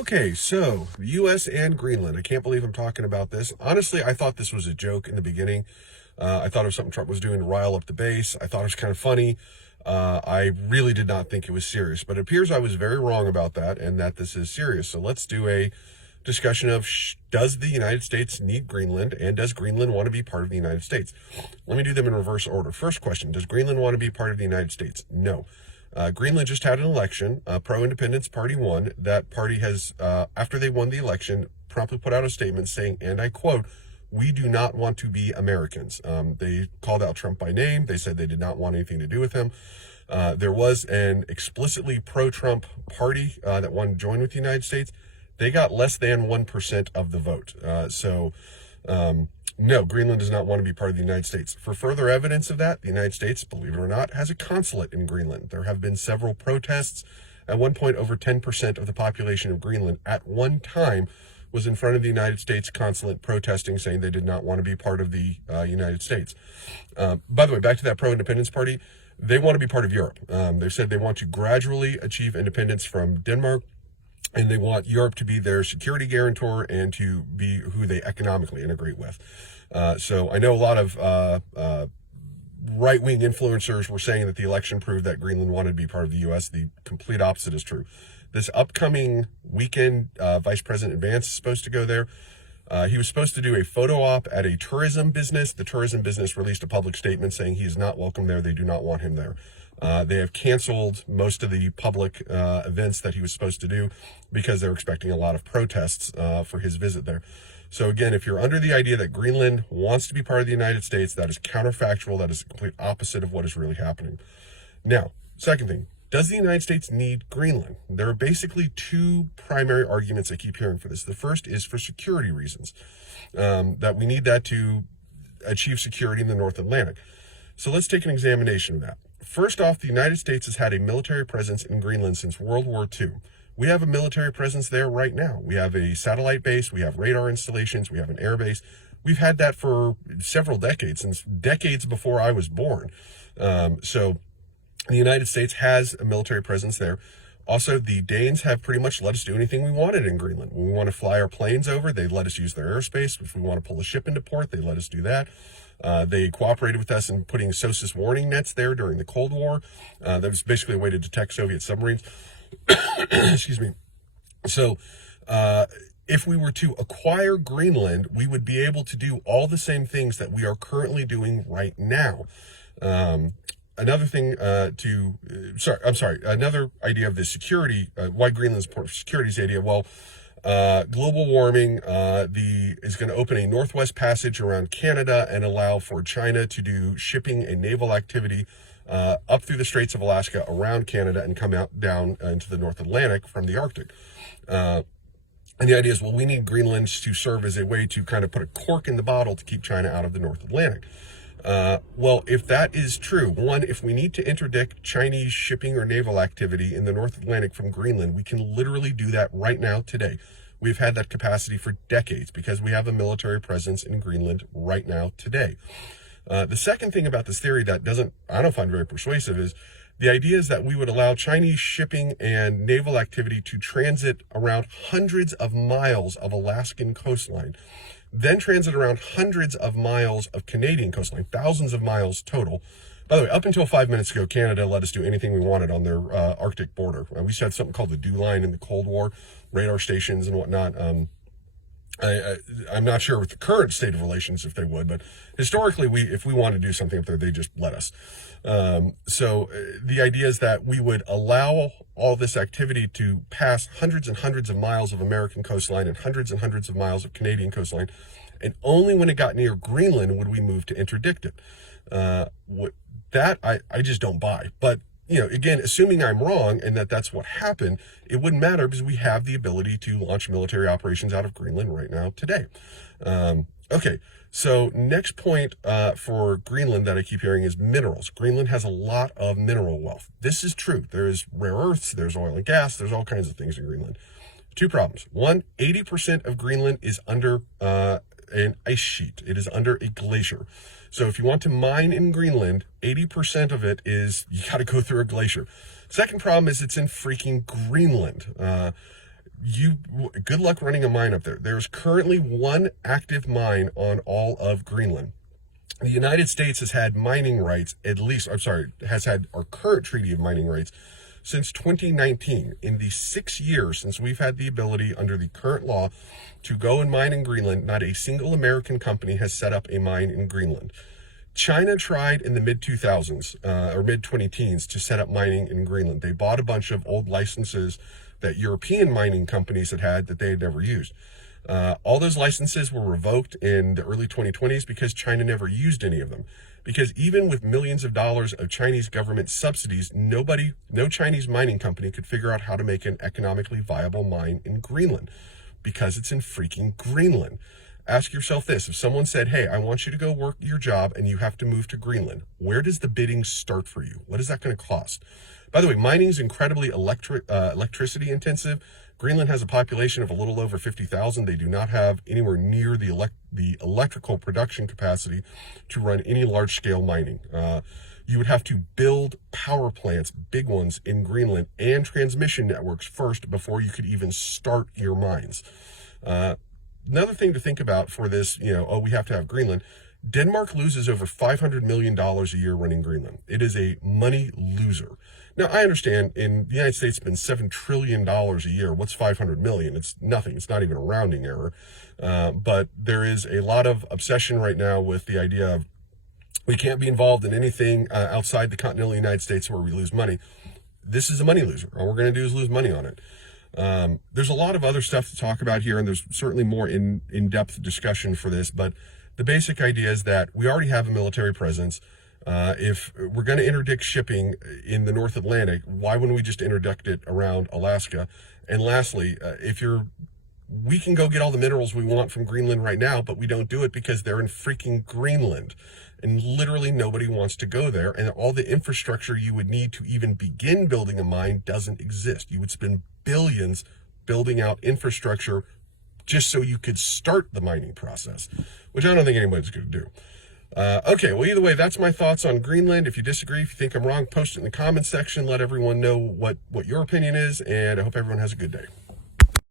Okay, so the U.S. and Greenland. I can't believe I'm talking about this. Honestly, I thought this was a joke in the beginning. I thought it was something Trump was doing to rile up the base. I thought it was kind of funny. I really did not think it was serious, but it appears I was very wrong about that and that this is serious. So let's do a discussion of does the United States need Greenland, and does Greenland want to be part of the United States? Let me do them in reverse order. First question, does Greenland want to be part of the United States? No. Greenland just had an election. Pro-independence party won. That party has, after they won the election, promptly put out a statement saying, and I quote, "We do not want to be Americans." They called out Trump by name. They said they did not want anything to do with him. There was an explicitly pro-Trump party that wanted to join with the United States. They got less than 1% of the vote. No, Greenland does not want to be part of the United States. For further evidence of that, the United States, believe it or not, has a consulate in Greenland. There have been several protests. At one point, over 10% of the population of Greenland at one time was in front of the United States consulate protesting, saying they did not want to be part of the United States. By the way, back to that pro-independence party, they want to be part of Europe. They've said they want to gradually achieve independence from Denmark, and they want Europe to be their security guarantor and to be who they economically integrate with. So I know a lot of right-wing influencers were saying that the election proved that Greenland wanted to be part of the U.S. The complete opposite is true. This upcoming weekend, Vice President Vance is supposed to go there. He was supposed to do a photo op at a tourism business. The tourism business released a public statement saying he is not welcome there. They do not want him there. They have canceled most of the public events that he was supposed to do because they're expecting a lot of protests for his visit there. So again, if you're under the idea that Greenland wants to be part of the United States, that is counterfactual. That is the complete opposite of what is really happening. Now, second thing, does the United States need Greenland? There are basically two primary arguments I keep hearing for this. The first is for security reasons, that we need that to achieve security in the North Atlantic. So let's take an examination of that. First off, the United States has had a military presence in Greenland since World War II. We have a military presence there right now. We have a satellite base, we have radar installations, we have an air base. We've had that for several decades, since decades before I was born. So the United States has a military presence there. Also, the Danes have pretty much let us do anything we wanted in Greenland. When we want to fly our planes over, they let us use their airspace. If we want to pull a ship into port, they let us do that. They cooperated with us in putting SOSUS warning nets there during the Cold War. That was basically a way to detect Soviet submarines. Excuse me. So, if we were to acquire Greenland, we would be able to do all the same things that we are currently doing right now. Another thing another idea of the security, why Greenland's important for security is the idea, global warming is going to open a northwest passage around Canada and allow for China to do shipping and naval activity up through the Straits of Alaska around Canada and come out down into the North Atlantic from the Arctic. And the idea is, we need Greenland to serve as a way to kind of put a cork in the bottle to keep China out of the North Atlantic. If that is true, one, if we need to interdict Chinese shipping or naval activity in the North Atlantic from Greenland, we can literally do that right now today. We've had that capacity for decades because we have a military presence in Greenland right now today. The second thing about this theory that I don't find very persuasive is the idea is that we would allow Chinese shipping and naval activity to transit around hundreds of miles of Alaskan coastline, then transit around hundreds of miles of Canadian coastline, thousands of miles total. By the way, up until 5 minutes ago, Canada let us do anything we wanted on their Arctic border. We used to have something called the Dew Line in the Cold War, radar stations and whatnot. I'm not sure with the current state of relations if they would, but historically, if we wanted to do something up there, they just let us. So the idea is that we would allow all this activity to pass hundreds and hundreds of miles of American coastline and hundreds of miles of Canadian coastline, and only when it got near Greenland would we move to interdict it. I just don't buy. But again, assuming I'm wrong and that's what happened, it wouldn't matter because we have the ability to launch military operations out of Greenland right now today. Okay, so next point for Greenland that I keep hearing is minerals. Greenland has a lot of mineral wealth. This is true. There's rare earths, there's oil and gas, there's all kinds of things in Greenland. Two problems. One, 80% of Greenland is under an ice sheet. It is under a glacier. So if you want to mine in Greenland, 80% of it you got to go through a glacier. Second problem is it's in freaking Greenland. good luck running a mine up there. There's currently one active mine on all of Greenland. The United States has had mining rights, has had our current treaty of mining rights since 2019. In the 6 years since we've had the ability under the current law to go and mine in Greenland, not a single American company has set up a mine in Greenland. China tried in the mid-2000s or mid-2010s to set up mining in Greenland. They bought a bunch of old licenses that European mining companies had that they had never used. All those licenses were revoked in the early 2020s because China never used any of them. Because even with millions of dollars of Chinese government subsidies, no Chinese mining company could figure out how to make an economically viable mine in Greenland because it's in freaking Greenland. Ask yourself this: if someone said, hey, I want you to go work your job and you have to move to Greenland, where does the bidding start for you? What is that going to cost? By the way, mining is incredibly electricity intensive. Greenland has a population of a little over 50,000. They do not have anywhere near the electrical production capacity to run any large-scale mining. You would have to build power plants, big ones, in Greenland and transmission networks first before you could even start your mines. Another thing to think about for this, we have to have Greenland. Denmark loses over $500 million a year running Greenland. It is a money loser. Now, I understand in the United States, it's been $7 trillion a year. What's 500 million? It's nothing. It's not even a rounding error. But there is a lot of obsession right now with the idea of we can't be involved in anything outside the continental United States where we lose money. This is a money loser. All we're going to do is lose money on it. There's a lot of other stuff to talk about here, and there's certainly more in-depth discussion for this, but the basic idea is that we already have a military presence. If we're going to interdict shipping in the North Atlantic, why wouldn't we just interdict it around Alaska? And lastly, we can go get all the minerals we want from Greenland right now, but we don't do it because they're in freaking Greenland. And literally nobody wants to go there. And all the infrastructure you would need to even begin building a mine doesn't exist. You would spend billions building out infrastructure just so you could start the mining process, which I don't think anybody's going to do. Okay, well, either way, that's my thoughts on Greenland. If you disagree, if you think I'm wrong, post it in the comments section. Let everyone know what your opinion is, and I hope everyone has a good day.